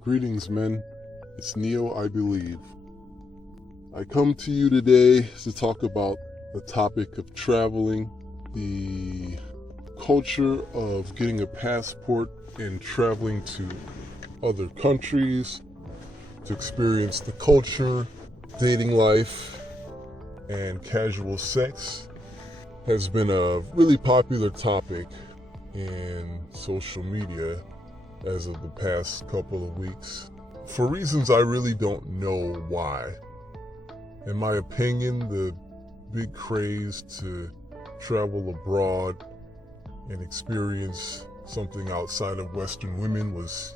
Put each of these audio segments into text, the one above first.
Greetings, men. It's Neo, I believe. I come to you today to talk about the topic of traveling, the culture of getting a passport and traveling to other countries to experience the culture, dating life, and casual sex has been a really popular topic in social media as of the past couple of weeks, for reasons I really don't know why. In my opinion, the big craze to travel abroad and experience something outside of Western women was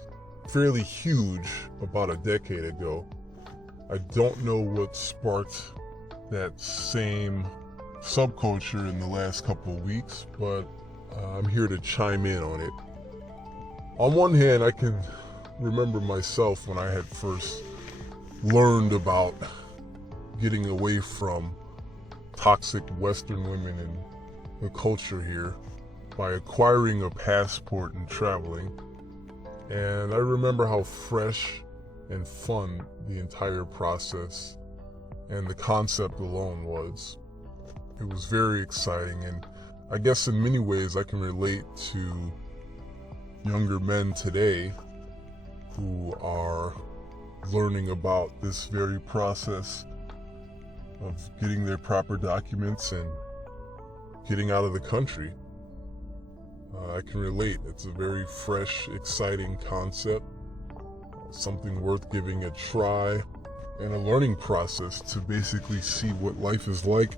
fairly huge about a decade ago. I don't know what sparked that same subculture in the last couple of weeks, but I'm here to chime in on it. On one hand, I can remember myself when I had first learned about getting away from toxic Western women and the culture here by acquiring a passport and traveling. And I remember how fresh and fun the entire process and the concept alone was. It was very exciting, and I guess in many ways I can relate to younger men today who are learning about this very process of getting their proper documents and getting out of the country. I can relate. It's a very fresh, exciting concept, something worth giving a try, and a learning process to basically see what life is like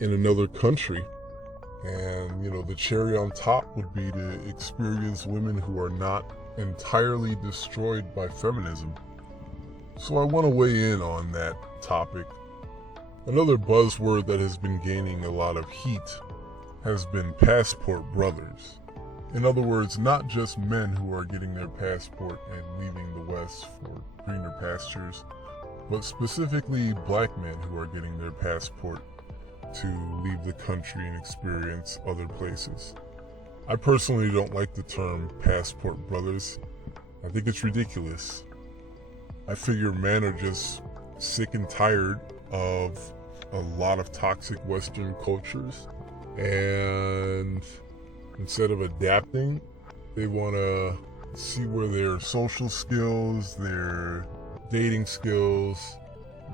in another country. And, the cherry on top would be to experience women who are not entirely destroyed by feminism. So I want to weigh in on that topic. Another buzzword that has been gaining a lot of heat has been passport brothers. In other words, not just men who are getting their passport and leaving the West for greener pastures, but specifically black men who are getting their passport to leave the country and experience other places. I personally don't like the term passport brothers. I think it's ridiculous. I figure men are just sick and tired of a lot of toxic Western cultures, and instead of adapting, they want to see where their social skills, their dating skills,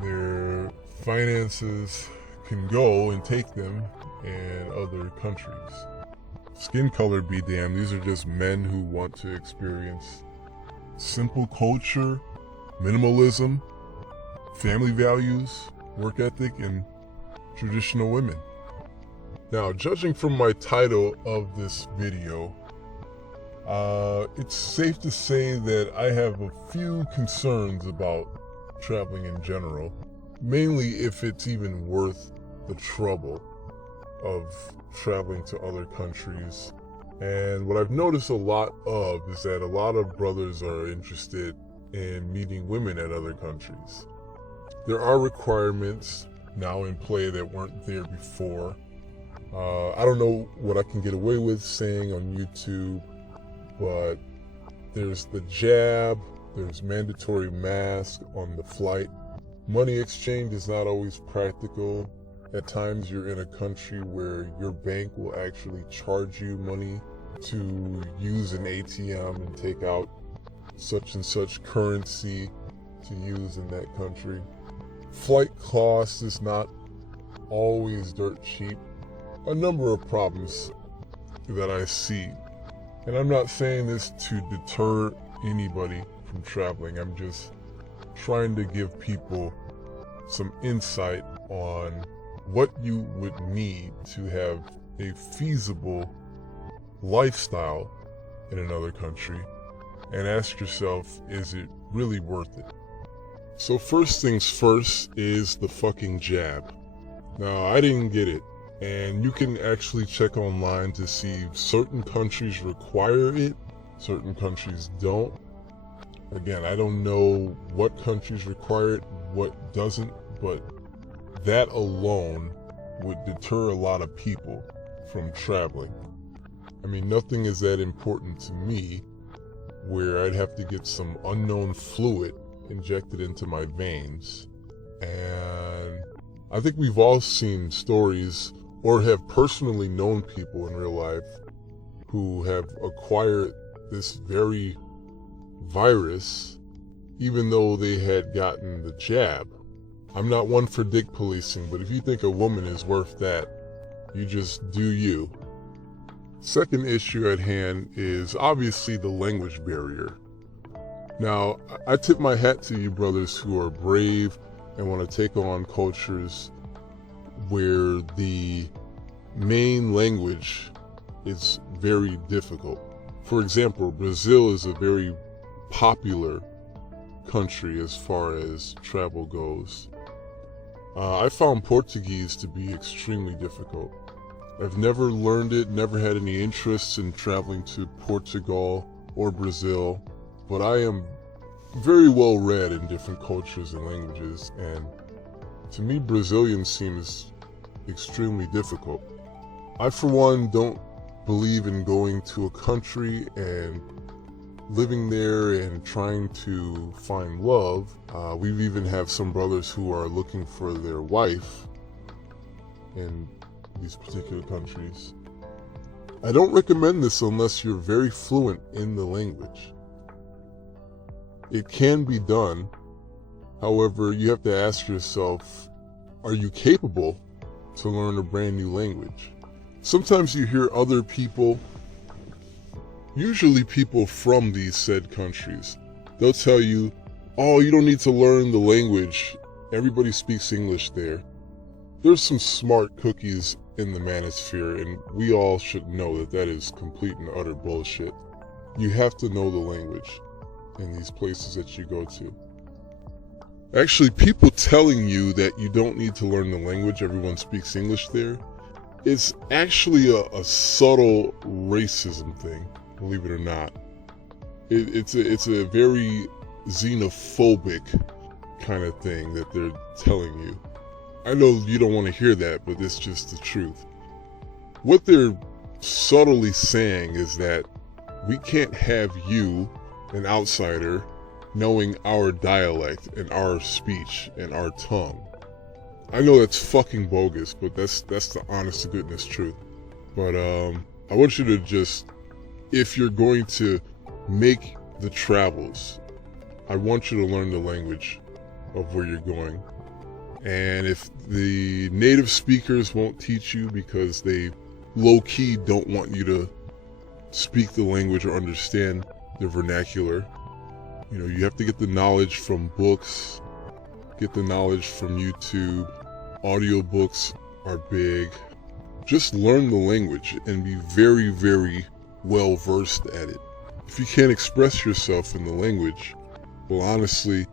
their finances can go and take them in other countries. Skin color be damned, these are just men who want to experience simple culture, minimalism, family values, work ethic, and traditional women. Now, judging from my title of this video, it's safe to say that I have a few concerns about traveling in general, mainly if it's even worth the trouble of traveling to other countries. And what I've noticed a lot of is that a lot of brothers are interested in meeting women at other countries. There are requirements now in play that weren't there before. I don't know what I can get away with saying on YouTube, but there's the jab, there's mandatory mask on the flight. Money exchange is not always practical. At times you're in a country where your bank will actually charge you money to use an ATM and take out such and such currency to use in that country. Flight cost is not always dirt cheap. A number of problems that I see. And I'm not saying this to deter anybody from traveling. I'm just trying to give people some insight on what you would need to have a feasible lifestyle in another country, and ask yourself, is it really worth it? So first things first is the fucking jab. Now, I didn't get it, and you can actually check online to see certain countries require it, certain countries don't. Again, I don't know what countries require it, what doesn't, but that alone would deter a lot of people from traveling. I mean, nothing is that important to me where I'd have to get some unknown fluid injected into my veins. And I think we've all seen stories or have personally known people in real life who have acquired this very virus even though they had gotten the jab. I'm not one for dick policing, but if you think a woman is worth that, you just do you. Second issue at hand is obviously the language barrier. Now, I tip my hat to you brothers who are brave and want to take on cultures where the main language is very difficult. For example, Brazil is a very popular country as far as travel goes. I found Portuguese to be extremely difficult. I've never learned it, never had any interest in traveling to Portugal or Brazil, but I am very well read in different cultures and languages, and to me Brazilian seems extremely difficult. I for one don't believe in going to a country and living there and trying to find love. We've even have some brothers who are looking for their wife in these particular countries. I don't recommend this unless you're very fluent in the language. It can be done. However, you have to ask yourself, are you capable to learn a brand new language? Sometimes you hear other people, usually people from these said countries, they'll tell you, oh, you don't need to learn the language. Everybody speaks English there. There's some smart cookies in the manosphere, and we all should know that that is complete and utter bullshit. You have to know the language in these places that you go to. Actually, people telling you that you don't need to learn the language, everyone speaks English there, it's actually a subtle racism thing, believe it or not. It's a very xenophobic kind of thing that they're telling you. I know you don't want to hear that, but it's just the truth. What they're subtly saying is that we can't have you, an outsider, knowing our dialect and our speech and our tongue. I know that's fucking bogus, but that's the honest to goodness truth. But I want you to just, if you're going to make the travels, I want you to learn the language of where you're going. And if the native speakers won't teach you because they low-key don't want you to speak the language or understand the vernacular, you know, you have to get the knowledge from books, get the knowledge from YouTube. Audiobooks are big. Just learn the language and be very, very well versed at it. If you can't express yourself in the language, well, honestly,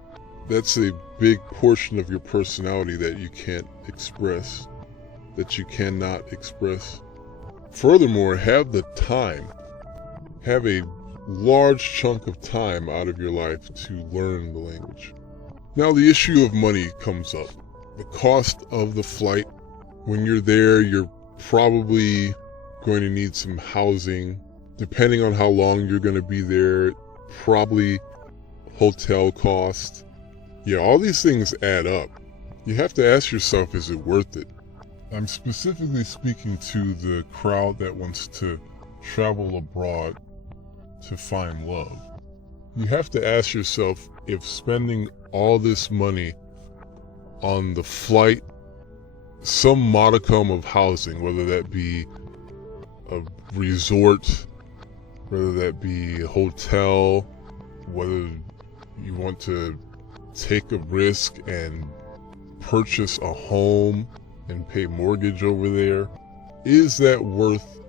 that's a big portion of your personality that you can't express, that you cannot express. Furthermore, have the time, have a large chunk of time out of your life to learn the language. Now the issue of money comes up. The cost of the flight. When you're there, you're probably going to need some housing. Depending on how long you're going to be there, probably hotel cost. Yeah, all these things add up. You have to ask yourself, is it worth it? I'm specifically speaking to the crowd that wants to travel abroad to find love. You have to ask yourself if spending all this money on the flight, some modicum of housing, whether that be a resort, whether that be a hotel, whether you want to take a risk and purchase a home and pay mortgage over there, is that worth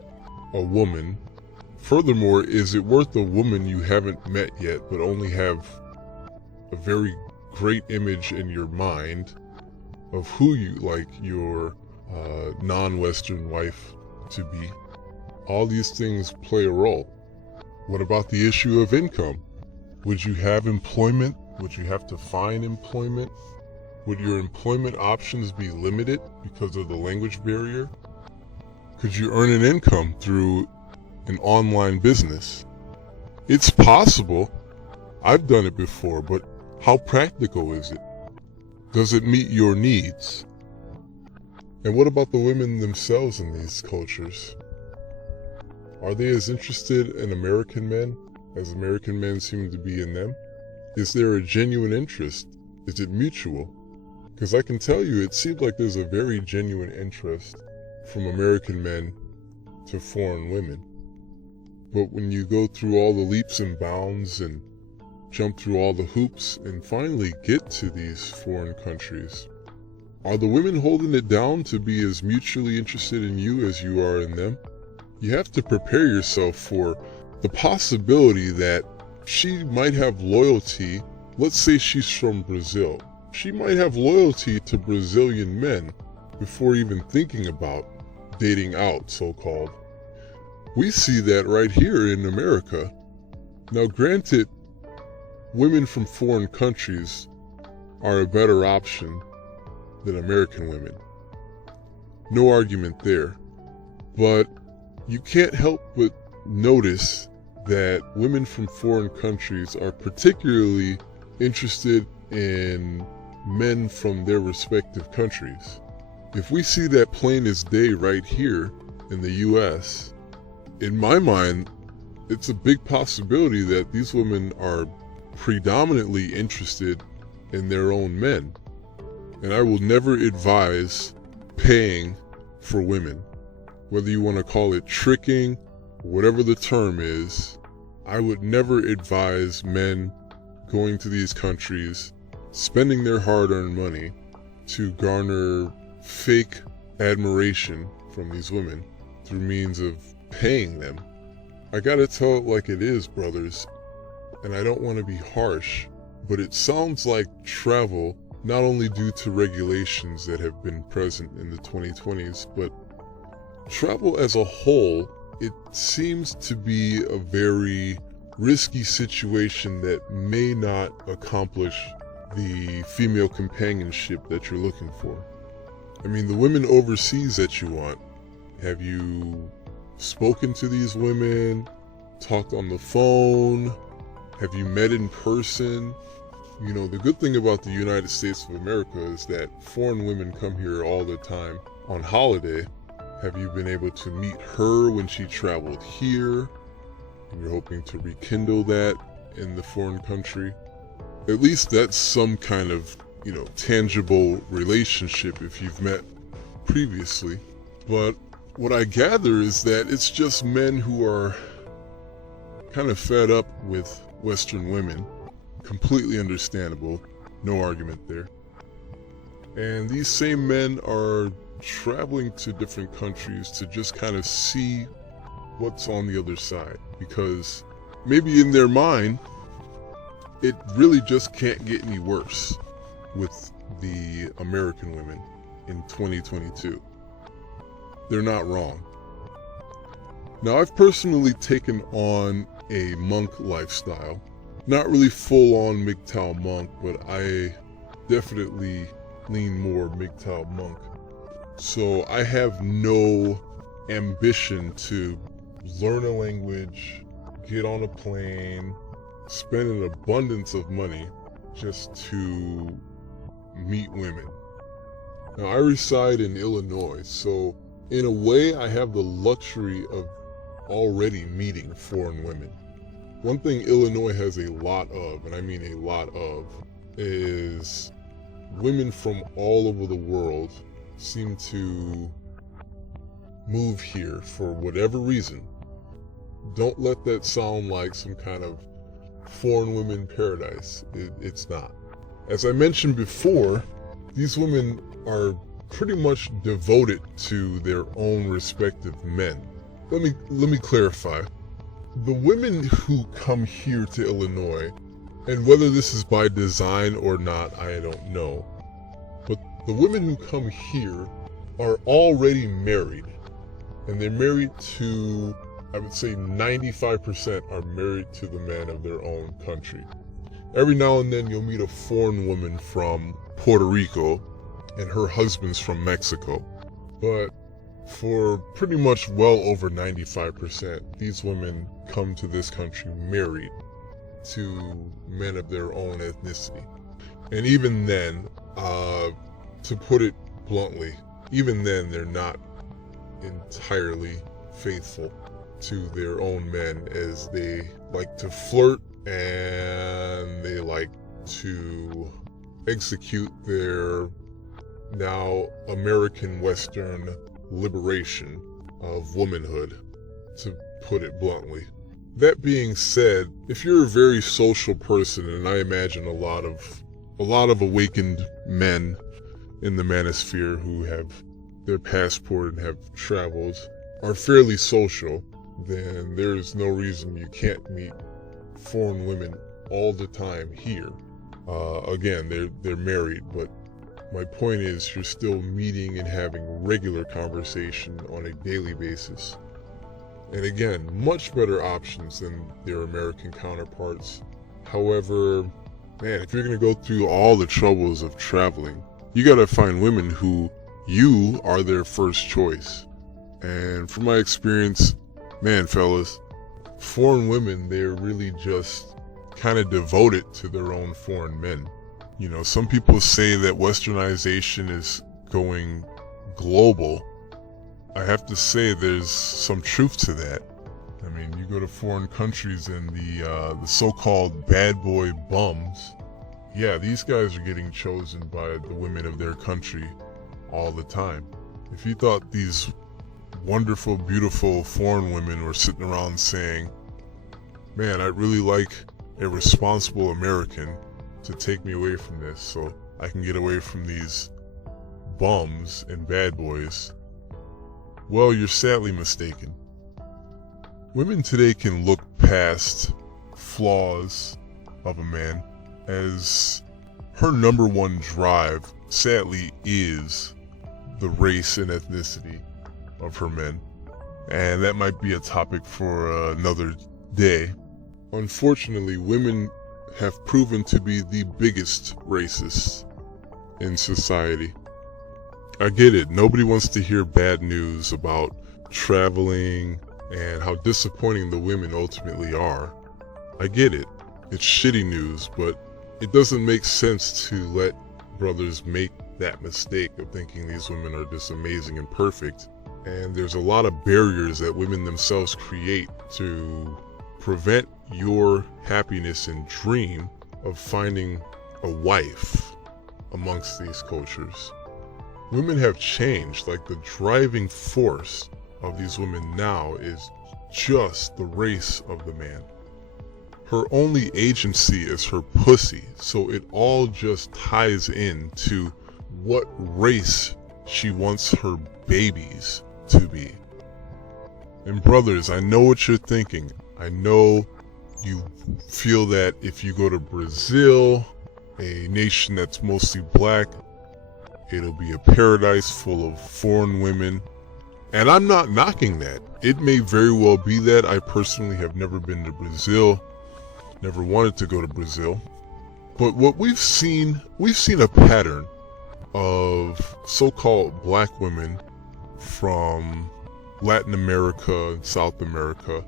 a woman? Furthermore, is it worth a woman you haven't met yet but only have a very great image in your mind of who you like your non-Western wife to be? All these things play a role. What about the issue of income? Would you have employment? Would you have to find employment? Would your employment options be limited because of the language barrier? Could you earn an income through an online business? It's possible. I've done it before, but how practical is it? Does it meet your needs? And what about the women themselves in these cultures? Are they as interested in American men as American men seem to be in them? Is there a genuine interest? Is it mutual? Because I can tell you, it seems like there's a very genuine interest from American men to foreign women. But when you go through all the leaps and bounds and jump through all the hoops and finally get to these foreign countries, are the women holding it down to be as mutually interested in you as you are in them? You have to prepare yourself for the possibility that she might have loyalty. Let's say she's from Brazil. She might have loyalty to Brazilian men before even thinking about dating out, so-called. We see that right here in America. Now, granted, women from foreign countries are a better option than American women. No argument there. But you can't help but notice that women from foreign countries are particularly interested in men from their respective countries. If we see that plain as day right here in the US, in my mind, it's a big possibility that these women are predominantly interested in their own men. And I will never advise paying for women. Whether you want to call it tricking, whatever the term is, I would never advise men going to these countries, spending their hard-earned money to garner fake admiration from these women through means of paying them. I gotta tell it like it is, brothers, and I don't want to be harsh, but it sounds like travel, not only due to regulations that have been present in the 2020s, but travel as a whole, it seems to be a very risky situation that may not accomplish the female companionship that you're looking for. I mean, the women overseas that you want, have you spoken to these women, talked on the phone, have you met in person? You know, the good thing about the United States of America is that foreign women come here all the time on holiday. Have you been able to meet her when she traveled here? And you're hoping to rekindle that in the foreign country. At least that's some kind of, tangible relationship if you've met previously. But what I gather is that it's just men who are kind of fed up with Western women. Completely understandable. No argument there. And these same men are traveling to different countries to just kind of see what's on the other side, because maybe in their mind it really just can't get any worse with the American women in 2022. They're not wrong. Now, I've personally taken on a monk lifestyle. Not really full-on MGTOW monk, but I definitely lean more MGTOW monk. So I have no ambition to learn a language, get on a plane, spend an abundance of money just to meet women. Now, I reside in Illinois, so in a way I have the luxury of already meeting foreign women. One thing Illinois has a lot of, and I mean a lot of, is women from all over the world seem to move here for whatever reason. Don't let that sound like some kind of foreign women paradise. It's not. As I mentioned before, these women are pretty much devoted to their own respective men. Let me clarify. The women who come here to Illinois, and whether this is by design or not, I don't know, but the women who come here are already married, and they're married to, I would say 95% are married to the man of their own country. Every now and then you'll meet a foreign woman from Puerto Rico and her husband's from Mexico. But For pretty much well over 95%, these women come to this country married to men of their own ethnicity. And even then, to put it bluntly, even then they're not entirely faithful to their own men, as they like to flirt and they like to execute their now American Western liberation of womanhood, to put it bluntly. That being said, if you're a very social person, and I imagine a lot of awakened men in the manosphere who have their passport and have traveled are fairly social, then there's no reason you can't meet foreign women all the time here. Again, they're married, but my point is you're still meeting and having regular conversation on a daily basis. And again, much better options than their American counterparts. However, man, if you're going to go through all the troubles of traveling, you got to find women who you are their first choice. And from my experience, man, fellas, foreign women, they're really just kind of devoted to their own foreign men. You know, some people say that westernization is going global. I have to say there's some truth to that. I mean, you go to foreign countries and the so-called bad boy bums, yeah, these guys are getting chosen by the women of their country all the time. If you thought these wonderful, beautiful foreign women were sitting around saying, man, I'd really like a responsible American to take me away from this so I can get away from these bums and bad boys, well, you're sadly mistaken. Women today can look past flaws of a man, as her number one drive, sadly, is the race and ethnicity of her men. And that might be a topic for another day. Unfortunately, women have proven to be the biggest racists in society. I get it. Nobody wants to hear bad news about traveling and how disappointing the women ultimately are. I get it. It's shitty news, but it doesn't make sense to let brothers make that mistake of thinking these women are just amazing and perfect. And there's a lot of barriers that women themselves create to prevent your happiness and dream of finding a wife amongst these cultures. Women have changed. Like, the driving force of these women now is just the race of the man. Her only agency is her pussy, so it all just ties into what race she wants her babies to be. And brothers, I know what you're thinking. I know you feel that if you go to Brazil, a nation that's mostly black, it'll be a paradise full of foreign women. And I'm not knocking that. It may very well be that. I personally have never been to Brazil, never wanted to go to Brazil. But what we've seen a pattern of so-called black women from Latin America and South America.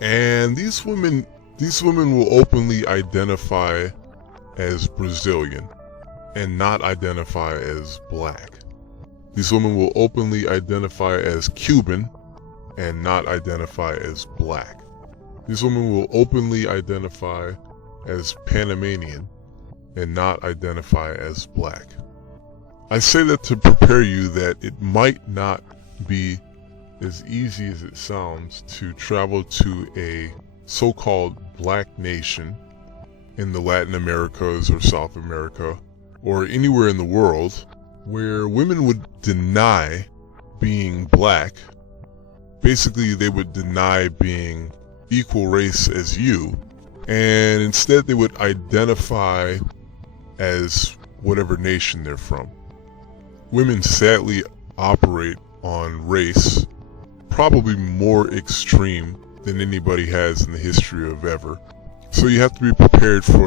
And these women will openly identify as Brazilian and not identify as black. These women will openly identify as Cuban and not identify as black. These women will openly identify as Panamanian and not identify as black. I say that to prepare you that it might not be as easy as it sounds to travel to a so-called black nation in the Latin Americas or South America or anywhere in the world where women would deny being black. Basically, they would deny being equal race as you, and instead they would identify as whatever nation they're from. Women sadly operate on race probably more extreme than anybody has in the history of ever. So you have to be prepared for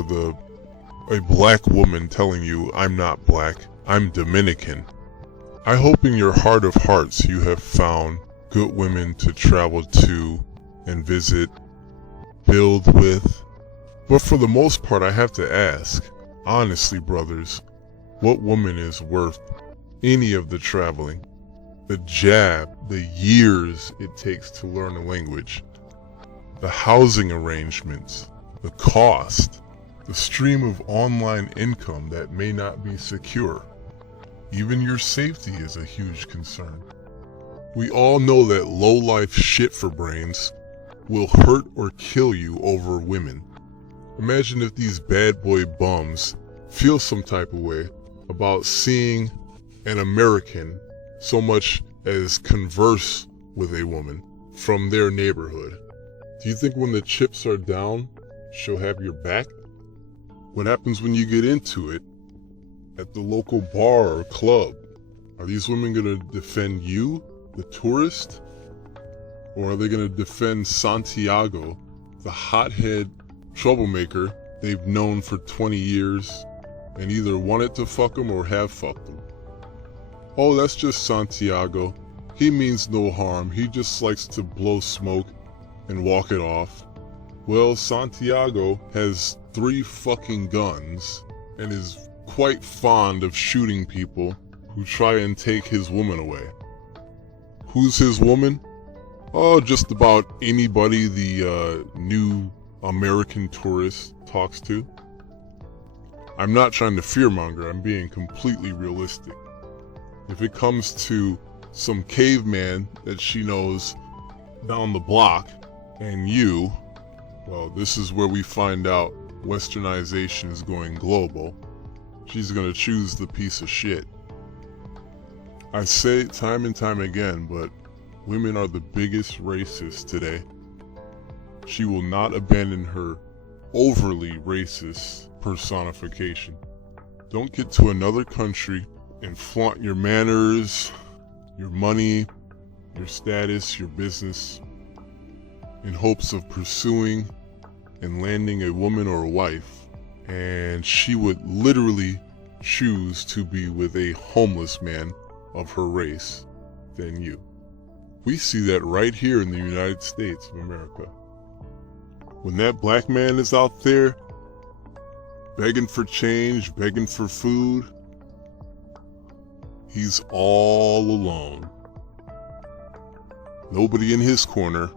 a black woman telling you, I'm not black, I'm Dominican. I hope in your heart of hearts you have found good women to travel to and visit, build with. But for the most part, I have to ask, honestly, brothers, what woman is worth any of the traveling, the jab, the years it takes to learn a language, the housing arrangements, the cost, the stream of online income that may not be secure? Even your safety is a huge concern. We all know that low-life shit for brains will hurt or kill you over women. Imagine if these bad boy bums feel some type of way about seeing an American so much as converse with a woman from their neighborhood. Do you think when the chips are down, she'll have your back? What happens when you get into it at the local bar or club? Are these women gonna defend you, the tourist? Or are they gonna defend Santiago, the hothead troublemaker they've known for 20 years and either wanted to fuck him or have fucked him? Oh, that's just Santiago. He means no harm. He just likes to blow smoke and walk it off. Well, Santiago has 3 fucking guns and is quite fond of shooting people who try and take his woman away. Who's his woman? Oh, just about anybody the new American tourist talks to. I'm not trying to fearmonger, I'm being completely realistic. If it comes to some caveman that she knows down the block and you, well, this is where we find out westernization is going global. She's gonna choose the piece of shit. I say it time and time again, but women are the biggest racists today. She will not abandon her overly racist personification. Don't get to another country and flaunt your manners, your money, your status, your business, in hopes of pursuing and landing a woman or a wife, and she would literally choose to be with a homeless man of her race than you. We see that right here in the United States of America. When that black man is out there begging for change, begging for food, he's all alone. Nobody in his corner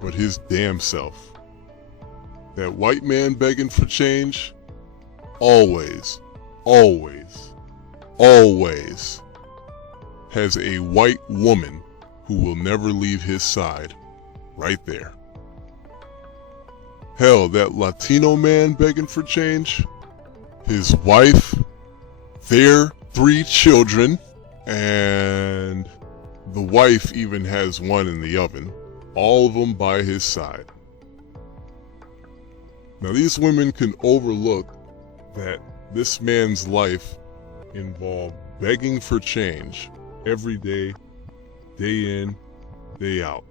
but his damn self. That white man begging for change, always, always, always has a white woman who will never leave his side, right there. Hell, that Latino man begging for change, his wife, their 3 children, and the wife even has 1 in the oven, all of them by his side. Now these women can overlook that this man's life involved begging for change every day, day in, day out.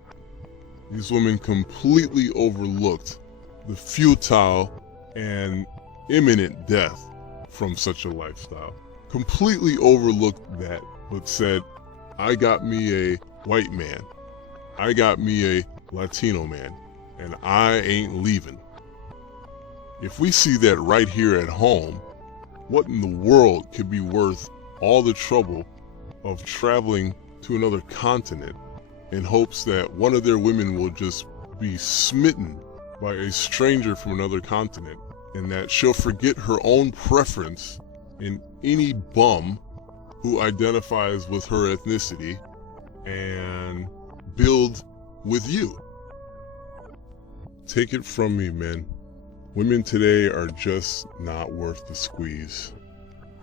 These women completely overlooked the futile and imminent death from such a lifestyle. Completely overlooked that, but said, I got me a white man, I got me a Latino man, and I ain't leaving. If we see that right here at home, what in the world could be worth all the trouble of traveling to another continent in hopes that one of their women will just be smitten by a stranger from another continent, and that she'll forget her own preference in any bum who identifies with her ethnicity and build with you? Take it from me, men. Women today are just not worth the squeeze.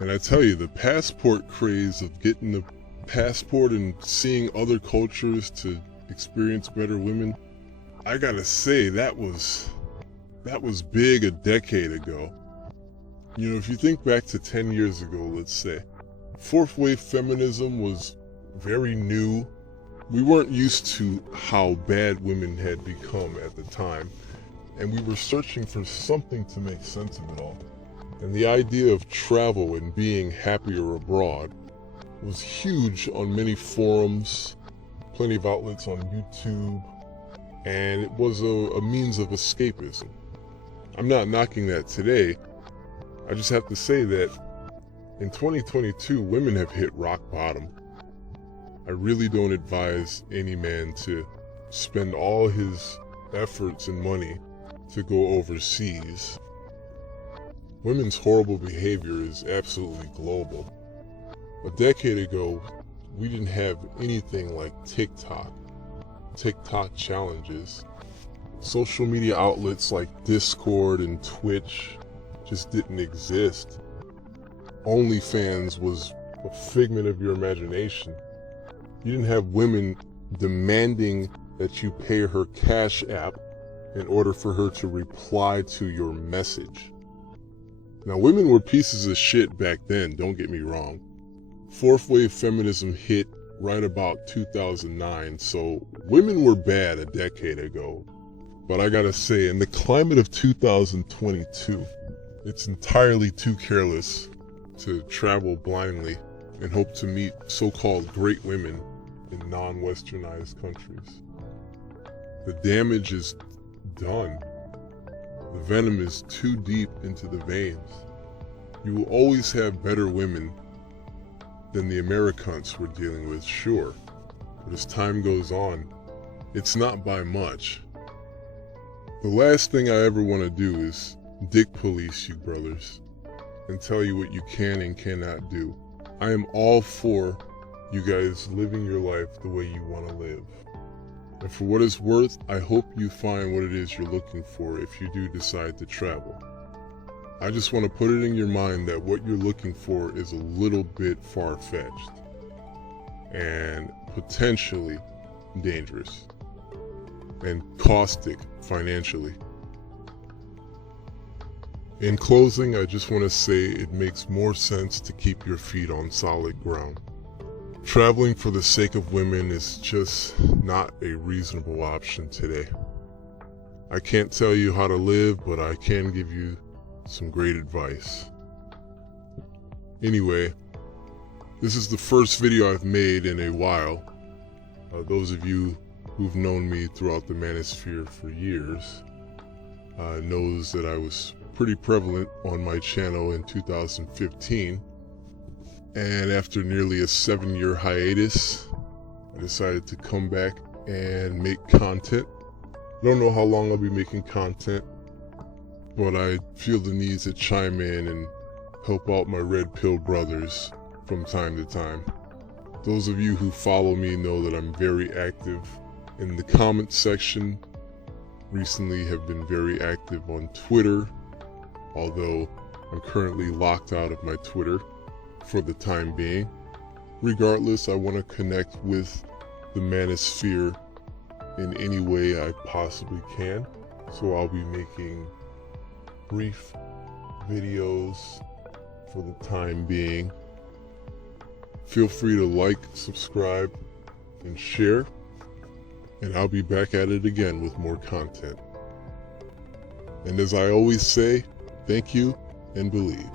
And I tell you, the passport craze of getting the passport and seeing other cultures to experience better women, I gotta say, that was big a decade ago. You know, if you think back to 10 years ago, let's say, 4th wave feminism was very new. We weren't used to how bad women had become at the time, and we were searching for something to make sense of it all. And the idea of travel and being happier abroad was huge on many forums, plenty of outlets on YouTube, and it was a means of escapism. I'm not knocking that today. I just have to say that in 2022, women have hit rock bottom. I really don't advise any man to spend all his efforts and money to go overseas. Women's horrible behavior is absolutely global. A decade ago, we didn't have anything like TikTok challenges. Social media outlets like Discord and Twitch just didn't exist. OnlyFans was a figment of your imagination. You didn't have women demanding that you pay her Cash App in order for her to reply to your message. Now, women were pieces of shit back then, don't get me wrong. Fourth wave feminism hit right about 2009, so women were bad a decade ago. But I gotta say, in the climate of 2022, it's entirely too careless to travel blindly and hope to meet so-called great women in non-westernized countries. The damage is done. The venom is too deep into the veins. You will always have better women than the Americans we're dealing with, sure. But as time goes on, it's not by much. The last thing I ever want to do is dick police you brothers and tell you what you can and cannot do. I am all for you guys living your life the way you want to live. And for what it's worth, I hope you find what it is you're looking for if you do decide to travel. I just want to put it in your mind that what you're looking for is a little bit far-fetched and potentially dangerous and caustic financially. In closing, I just want to say it makes more sense to keep your feet on solid ground. Traveling for the sake of women is just not a reasonable option today. I can't tell you how to live, but I can give you some great advice. Anyway, this is the first video I've made in a while. Those of you who've known me throughout the manosphere for years knows that I was pretty prevalent on my channel in 2015. And after nearly a 7-year hiatus, I decided to come back and make content. I don't know how long I'll be making content, but I feel the need to chime in and help out my red pill brothers from time to time. Those of you who follow me know that I'm very active in the comment section. Recently have been very active on Twitter, although I'm currently locked out of my Twitter for the time being. Regardless, I want to connect with the manosphere in any way I possibly can. So I'll be making brief videos for the time being. Feel free to like, subscribe, and share. And I'll be back at it again with more content. And as I always say, thank you and believe.